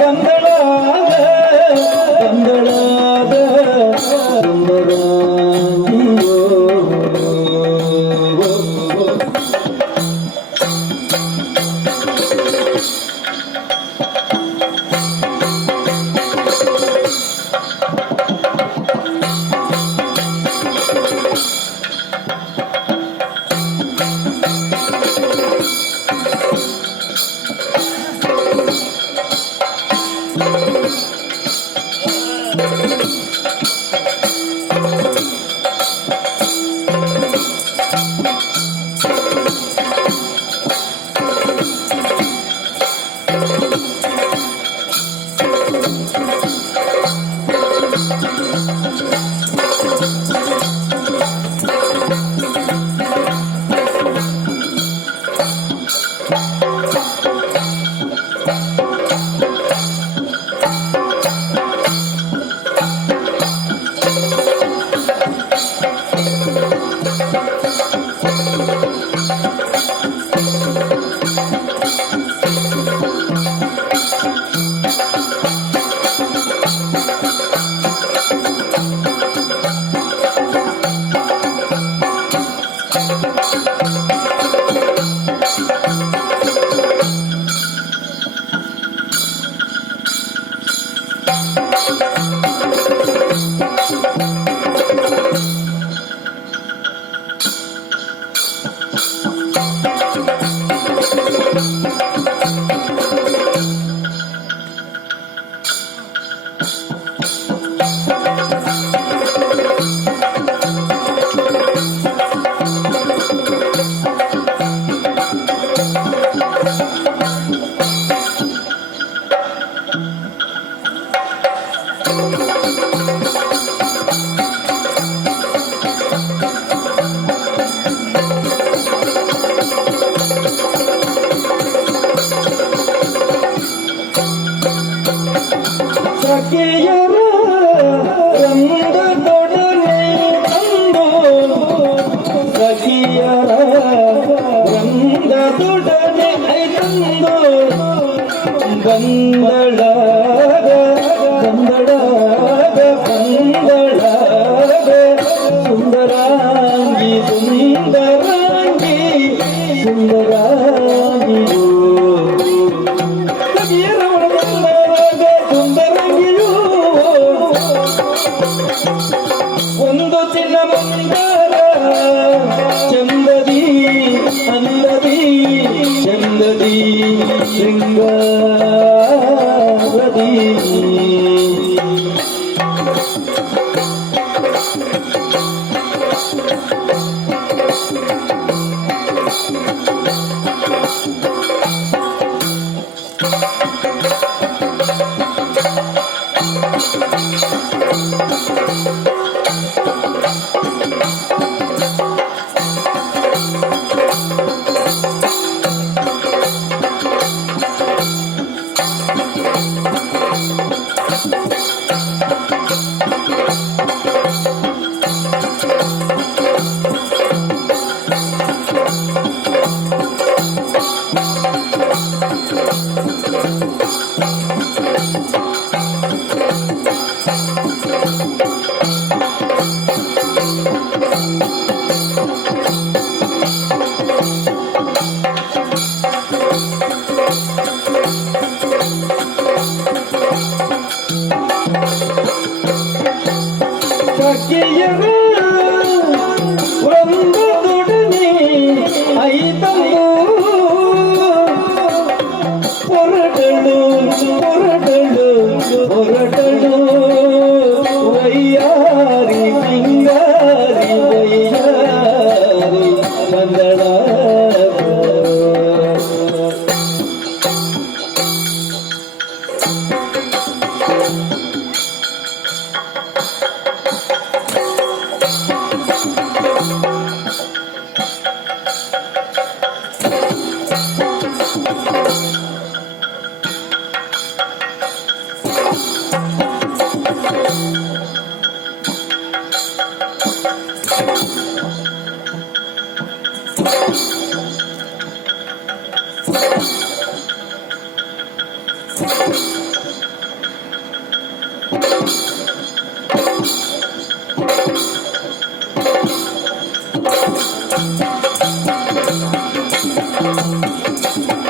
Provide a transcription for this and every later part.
வந்தன সুন্দরা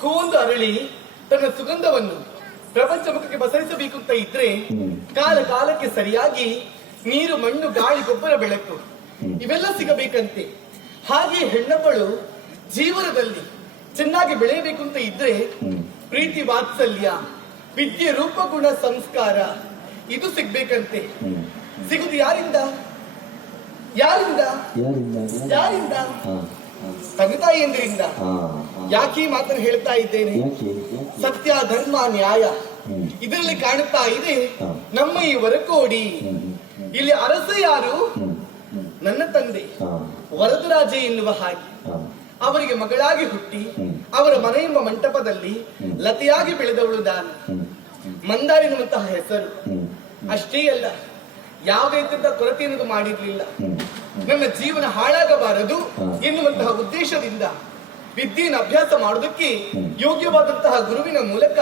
ಹೂವೊಂದು ಅರಳಿ ತನ್ನ ಸುಗಂಧವನ್ನು ಪ್ರಪಂಚ ಮುಖಕ್ಕೆ ಪಸರಿಸಬೇಕು ಅಂತ ಇದ್ರೆ ಕಾಲ ಕಾಲಕ್ಕೆ ಸರಿಯಾಗಿ ನೀರು ಮಣ್ಣು ಗಾಳಿ ಗೊಬ್ಬರ ಬೆಳಕು ಇವೆಲ್ಲ ಸಿಗಬೇಕಂತೆ. ಹಾಗೆ ಹೆಣ್ಣೊಬ್ಬಳು ಜೀವನದಲ್ಲಿ ಚೆನ್ನಾಗಿ ಬೆಳೆಯಬೇಕು ಅಂತ ಇದ್ರೆ ಪ್ರೀತಿ ವಾತ್ಸಲ್ಯ ವಿದ್ಯೆ ರೂಪ ಗುಣ ಸಂಸ್ಕಾರ ಇದು ಸಿಗ್ಬೇಕಂತೆ. ಸಿಗುದು ಯಾರಿಂದ? ಯಾರಿಂದ? ಯಾರಿಂದ? ತಂದೆ ತಾಯಿಯಂದ್ರಿಂದ ಯಾಕೆ ಮಾತ್ರ ಮಾತನ್ನು ಹೇಳ್ತಾ ಇದ್ದೇನೆ? ಸತ್ಯ ಧರ್ಮ ನ್ಯಾಯ ಇದರಲ್ಲಿ ಕಾಣುತ್ತಾ ಇದೆ ನಮ್ಮ ಈ ವರಕೋಡಿ ಇಲ್ಲಿ ಅರಸ ಯಾರು. ನನ್ನ ತಂದೆ. ವರದರಾಜ ಎನ್ನುವ ಹಾಗೆ. ಅವರಿಗೆ ಮಗಳಾಗಿ ಹುಟ್ಟಿ ಅವರ ಮನೆ ಎಂಬ ಮಂಟಪದಲ್ಲಿ. ಲತೆಯಾಗಿ ಬೆಳೆದವಳು ದಾನ. ಹ್ಮ್, ಮಂದಾರ ಎನ್ನುವಂತಹ ಹೆಸರು ಅಷ್ಟೇ ಅಲ್ಲ ಯಾವ ರೀತಿಯ ಕೊರತೆಯನ್ನು ಮಾಡಿರಲಿಲ್ಲ. ನನ್ನ ಜೀವನ ಹಾಳಾಗಬಾರದು. ಎನ್ನುವಂತಹ ಉದ್ದೇಶದಿಂದ ವಿದ್ಯೆಯನ್ನು ಅಭ್ಯಾಸ ಮಾಡುವುದಕ್ಕೆ ಯೋಗ್ಯವಾದಂತಹ ಗುರುವಿನ ಮೂಲಕ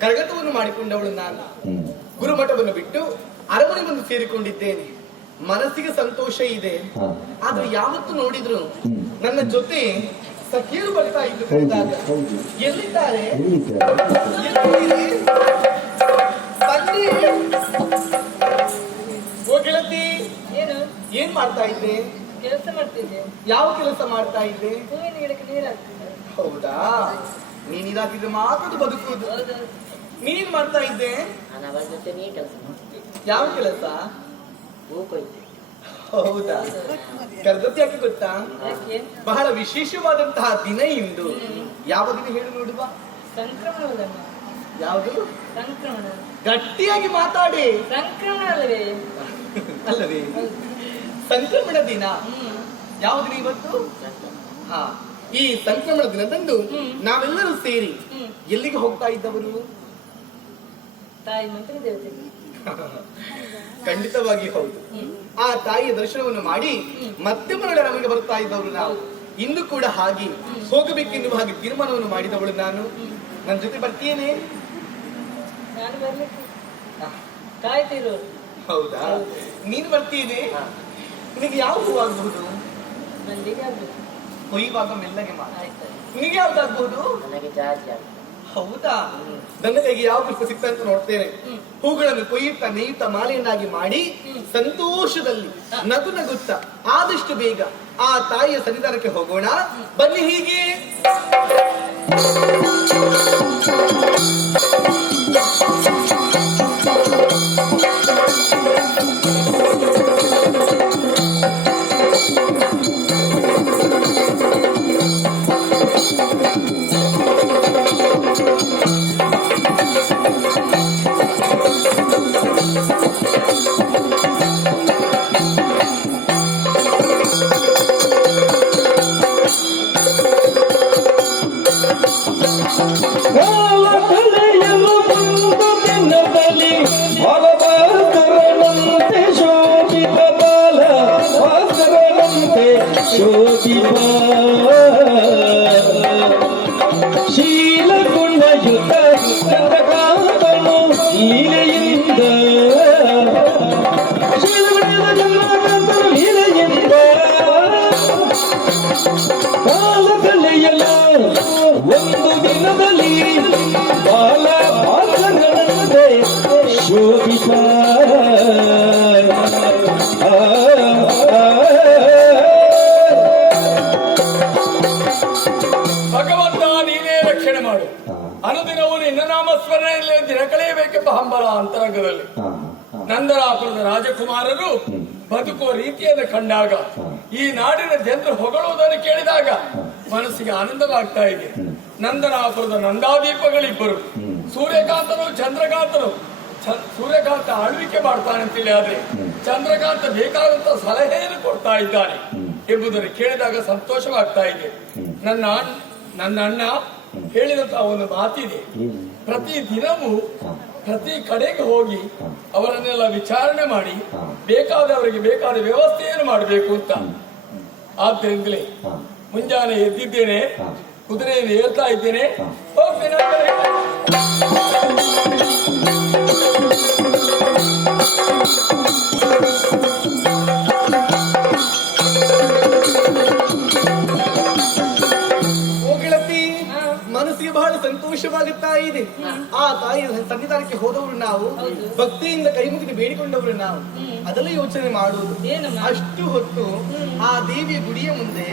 ಕರಗತವನ್ನು ಮಾಡಿಕೊಂಡವಳು ನಾನು. ಗುರುಮಠವನ್ನು ಬಿಟ್ಟು ಅರಮನೆ ಬಂದು ಸೇರಿಕೊಂಡಿದ್ದೇನೆ. ಮನಸ್ಸಿಗೆ ಸಂತೋಷ ಇದೆ. ಆದ್ರೆ ಯಾವತ್ತು ನೋಡಿದ್ರು ನನ್ನ ಜೊತೆ ಸಖಿಯರು ಬರ್ತಾ ಇದ್ರು ಎಲ್ಲಿದ್ದಾರೆ. ಓ ಗೆಳತಿ. ಏನು? ಏನ್ ಮಾಡ್ತಾ ಇದ್ದೆ? ಕೆಲಸ ಮಾಡ್ತಿದ್ದೆ. ಯಾವ ಕೆಲಸ ಮಾಡ್ತಾ ಇದ್ದೆ? ಹೂವಿನ ಗಿಡಕ್ಕೆ ನೀರು ಹಾಕ್ತಿದ್ದೆ ಹೌದಾ? ನೀನ್ ಇದಾಕಿದ್ರೆ ಮಾತ್ರ ಬದುಕುವುದು. ಹೌದು. ನೀನ್ ಮಾಡ್ತಾ ಇದ್ದೆ? ನಾನು ಅವರ ಜೊತೆ ನೀ ಕೆಲಸ ಮಾಡ್ತಿದ್ದೆ ಯಾವ ಕೆಲಸ? ಹೌದಾ? ಕರ್ದದ್ದು ಯಾಕೆ ಗೊತ್ತಾ? ಬಹಳ ವಿಶೇಷವಾದಂತಹ ದಿನ ಇಂದು. ಯಾವ ದಿನ ಹೇಳಿ ನೋಡುವ? ಸಂಕ್ರಮಣ ಯಾವುದು? ಸಂಕ್ರಮಣ. ಗಟ್ಟಿಯಾಗಿ ಮಾತಾಡಿ. ಸಂಕ್ರಮಣ ಅಲ್ಲವೇ? ಅಲ್ಲವೇ ಸಂಕ್ರಮಣ ದಿನ. ಯಾವ ದಿನ ಇವತ್ತು? ಹಾ ಈ ಸಂಕ್ರಮಣ ದಿನದಂದು. ನಾವೆಲ್ಲರೂ ಸೇರಿ ಎಲ್ಲಿಗೆ ಹೋಗ್ತಾ ಇದ್ದವರು? ತಾಯಿ ಮಂತ್ರಿ ದೇವತೆ ಖಂಡಿತವಾಗಿ ಹೌದು. ಆ ತಾಯಿಯ ದರ್ಶನವನ್ನು ಮಾಡಿ ಮತ್ತೆ ಮರಳ ನಮಗೆ ಬರ್ತಾ ಇದ್ದವರು ನಾವು. ಇಂದು ಕೂಡ ಹಾಗೆ. ಹೋಗಬೇಕೆಂದು ಹಾಗೆ ತೀರ್ಮಾನವನ್ನು ಮಾಡಿದವಳು ನಾನು. ನನ್ನ ಜೊತೆ ಕಾಯ್ತಿರೋರು ಹೌದಾ? ನೀನು ಬರ್ತೀನಿ ನಿನಗೆ ಯಾವ ಹೂ ಆಗ್ಬಹುದು? ಹೊಯ್ಯುವಾಗ ಮೆಲ್ಲಗೆ ಮಾಡ. ನಿನಗೆ ಯಾವ್ದಾಗ್ಬಹುದು ನನಗೆ ಜಾಸ್ತಿ ಆಗ್ತದೆ ಹೌದಾ? ನನ್ನ ಕೈಗೆ ಯಾವ ಪುಷ್ಪ ಸಿಗ್ತಾ ಅಂತ ನೋಡ್ತೇನೆ. ಹೂಗಳನ್ನು ಕೊಯ್ಯುತ್ತಾ ನೇಯುತ್ತಾ ಮಾಲೆಯನ್ನಾಗಿ ಮಾಡಿ ಸಂತೋಷದಲ್ಲಿ ನಗು ನಗುತ್ತಾ ಆದಷ್ಟು ಬೇಗ ಆ ತಾಯಿಯ ಸನ್ನಿಧಾನಕ್ಕೆ ಹೋಗೋಣ. ಬನ್ನಿ ಹೀಗೆ. ಕಾಲ ಸ್ಮರಣೆಯಲ್ಲಿ ದಿನ ಕಳೆಯಬೇಕೆಂಬ ಹಂಬಲ ಅಂತರಂಗದಲ್ಲಿ. ನಂದರಾಪುರದ ರಾಜಕುಮಾರರು ಬದುಕುವ ರೀತಿಯನ್ನು ಕಂಡಾಗ ಈ ನಾಡಿನ ಜನರು ಹೊಗಳುವುದನ್ನು ಕೇಳಿದಾಗ ಮನಸ್ಸಿಗೆ ಆನಂದವಾಗ್ತಾ ಇದೆ. ನಂದರಾಪುರದ ನಂದಾದೀಪಗಳಿಬ್ಬರು ಸೂರ್ಯಕಾಂತನು ಚಂದ್ರಕಾಂತನು ಸೂರ್ಯಕಾಂತ ಆಳ್ವಿಕೆ ಮಾಡ್ತಾನೆ ಅಂತೇಳಿ ಆದ್ರೆ ಚಂದ್ರಕಾಂತ ಬೇಕಾದಂತ ಸಲಹೆಯನ್ನು ಕೊಡ್ತಾ ಇದ್ದಾನೆ ಎಂಬುದನ್ನು ಕೇಳಿದಾಗ ಸಂತೋಷವಾಗ್ತಾ ಇದೆ. ನನ್ನ ನನ್ನ ಅಣ್ಣ ಹೇಳಿದಂತಹ ಒಂದು ಮಾತಿದೆ? ಪ್ರತಿ ದಿನವೂ ಪ್ರತಿ ಕಡೆಗೆ ಹೋಗಿ ಅವರನ್ನೆಲ್ಲ ವಿಚಾರಣೆ ಮಾಡಿ. ಬೇಕಾದವರಿಗೆ ಬೇಕಾದ ವ್ಯವಸ್ಥೆಯನ್ನು ಮಾಡಬೇಕು ಅಂತ ಆದ್ದರಿಂದಲೇ ಮುಂಜಾನೆ ಎದ್ದಿದ್ದೇನೆ. ಕುದುರೆಯನ್ನು ಏರ್ತಾ ಇದ್ದೇನೆ. ಹೋಗ್ತೇನೆ ಆ ತಾಯಿ ಸನ್ನಿಧಾನಕ್ಕೆ ಹೋದವರು ನಾವು ಭಕ್ತಿಯಿಂದ ಕೈ ಮುಗಿದು ಬೇಡಿಕೊಂಡವರು ನಾವು. ಅದೆಲ್ಲ ಯೋಚನೆ ಮಾಡುವುದು? ಅಷ್ಟು ಹೊತ್ತು ಆ ದೇವಿಯ ಗುಡಿಯ ಮುಂದೆ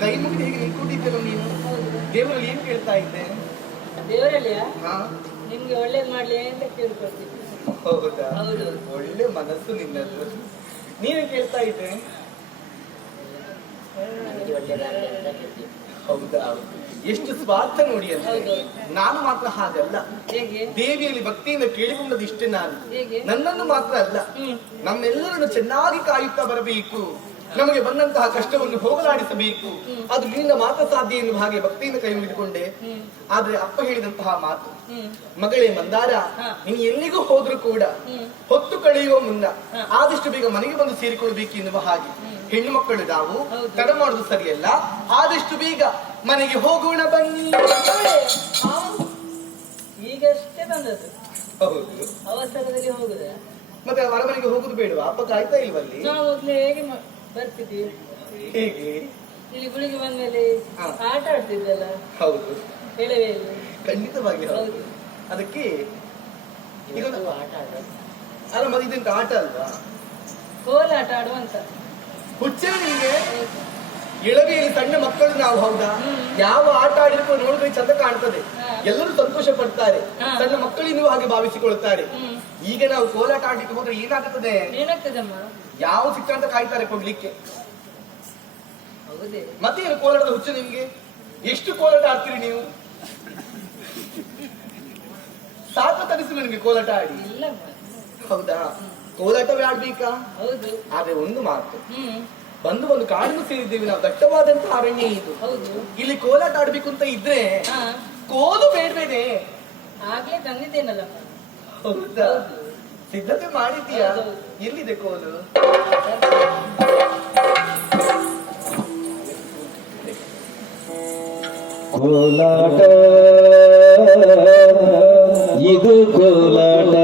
ಕೈ ಮುಗಿದು ಹೇಗೆ ನಿಂತ್ಕೊಂಡಿದ್ದೆಲ್ಲ ನೀನು ದೇವರಲ್ಲಿ ಏನ್ ಕೇಳ್ತಾ ಇದ್ದೆ? ನಿಮ್ಗೆ ಒಳ್ಳೇದ್ ಮಾಡ್ಲಿ ಅಂತ ಕೇಳ್ಕೊಳ್ತೀನಿ ಹೌದಾ. ಒಳ್ಳೆ ಮನಸ್ಸು ನಿನ್ನದು ನೀನು ಕೇಳ್ತಾ ಇದ್ದೆ? ಒಳ್ಳೇದಾಗ್ಲಿ ಅಂತ. ಹೌದಾ? ಎಷ್ಟು ಸ್ವಾರ್ಥ ನೋಡಿ ಅಂತ ನಾನು ಮಾತ್ರ ಹಾಗಲ್ಲ. ಹೇಗೆ? ದೇವಿಯಲ್ಲಿ ಭಕ್ತಿಯಿಂದ ಕೇಳಿಕೊಂಡದ್ದು ಇಷ್ಟೇ ನಾನು. ನನ್ನನ್ನು ಮಾತ್ರ ಅಲ್ಲ. ನಮ್ಮೆಲ್ಲರನ್ನು ಚೆನ್ನಾಗಿ ಕಾಯುತ್ತಾ ಬರಬೇಕು. ನಮಗೆ ಬಂದಂತಹ ಕಷ್ಟವನ್ನು ಹೋಗಲಾಡಿಸಬೇಕು. ಅದು ನಿನ್ನ ಮಾತ್ರ ಸಾಧ್ಯ ಎನ್ನುವ ಹಾಗೆ ಭಕ್ತಿಯಿಂದ ಕೈ ಮುಗಿದುಕೊಂಡೆ. ಆದ್ರೆ ಅಪ್ಪ ಹೇಳಿದಂತಹ ಮಾತು ಮಗಳೇ ಮಂದಾರ. ನೀನು ಎಲ್ಲಿಗೂ ಹೋದ್ರೂ ಕೂಡ ಹೊತ್ತು ಕಳೆಯುವ ಮುನ್ನ. ಆದಷ್ಟು ಬೇಗ ಮನೆಗೆ ಬಂದು ಸೇರಿಕೊಳ್ಬೇಕು ಎನ್ನುವ ಹಾಗೆ. ಹೆಣ್ಣು ಮಕ್ಕಳು ನಾವು. ತಡ ಮಾಡುದು ಸರಿಯಲ್ಲ. ಆದಷ್ಟು ಬೇಗ ಮನೆಗೆ ಹೋಗೋಣ ಬನ್ನಿ. ಈಗಷ್ಟೇ ಬಂದದ್ದು. ಹೌದು. ಅವಸರದಲ್ಲಿ ಹೋಗುದ. ಮತ್ತೆ ಹೊರಮನೆಗೆ ಹೋಗುದು ಬೇಡವಾ? ಅಪ್ಪ ಕಾಯ್ತಾ ಇಲ್ವಲ್ಲಿ? ನಾವು ಮೊದ್ಲು ಹೇಗೆ ಬರ್ತಿದ್ವಿ ಹೇಗೆ? ಇಲ್ಲಿ ಗುಳಿಗೆ ಬಂದ್ಮೇಲೆ. ಆಟ ಆಡ್ತಿದ್ದಲ್ಲ ಹೌದು. ಹೇಳವೇ ಇಲ್ಲ ಖಂಡಿತವಾಗಿ ಹೌದು. ಹೌದು. ಅದಕ್ಕೆ ಇದೊಂದು ಆಟ ಆಡ ಅಲ್ಲ ಮತ್ತೆ ಇದೆಂತ ಆಟ ಅಲ್ವಾ? ಕೋಲಾಟ ಆಡುವಂತ. ಹುಚ್ಚೇ ನಿಮ್ಗೆ ಎಳವೆಯಲ್ಲಿ ಸಣ್ಣ ಮಕ್ಕಳು ನಾವು ಹೌದಾ? ಯಾವ ಆಟ ಆಡಿದ್ರು ನೋಡಿದ್ರೆ ಚಂದ ಕಾಣ್ತದೆ. ಎಲ್ಲರೂ ಸಂತೋಷ ಪಡ್ತಾರೆ. ಸಣ್ಣ ಮಕ್ಕಳಿನ್ನೂ ಹಾಗೆ ಭಾವಿಸಿಕೊಳ್ಳುತ್ತಾರೆ ಈಗ ನಾವು ಕೋಲಾಟ ಆಡ್ಲಿಕ್ಕೆ ಹೋದ್ರೆ ಏನಾಗ್ತದೆ? ಯಾವ ಸಿಕ್ಕಾಂತ ಕಾಯ್ತಾರೆ ಕೊಡ್ಲಿಕ್ಕೆ? ಮತ್ತೆ ಏನು ಕೋಲಾಟದ ಹುಚ್ಚು ನಿಮ್ಗೆ? ಎಷ್ಟು ಕೋಲಾಟ ಆಡ್ತೀರಿ ನೀವು? ಸಾಕು ತರಿಸಿಲ್ಲ ನಿಮ್ಗೆ ಕೋಲಾಟ ಆಡಿ. ಹೌದಾ? ಕೋಲಾಟವೇ ಆಡ್ಬೇಕಾ ಹೌದು. ಆದ್ರೆ ಒಂದು ಮಾತು. ಹ್ಮ್. ಬಂದು ಒಂದು ಕಾಡನ್ನು ಸೇರಿದ್ದೇವೆ ನಾವು ದಟ್ಟವಾದಂತಹ ಅರಣ್ಯ ಇದು. ಹೌದು. ಇಲ್ಲಿ ಕೋಲಾಟ ಆಡ್ಬೇಕು ಅಂತ ಇದ್ರೆ ಹಾ. ಕೋಲು ಬೇಡ್ಬೇಡ ಆಗ್ಲೇ ತಂದಿದ್ದೇನಲ್ಲ ಹೌದಾ? ಹೌದು. ಸಿದ್ಧತೆ ಮಾಡಿದ್ಯಾ ಎಲ್ಲಿದೆ ಕೋಲು? ಕೋಲಾಟ ಇದು ಕೋಲಾಟ.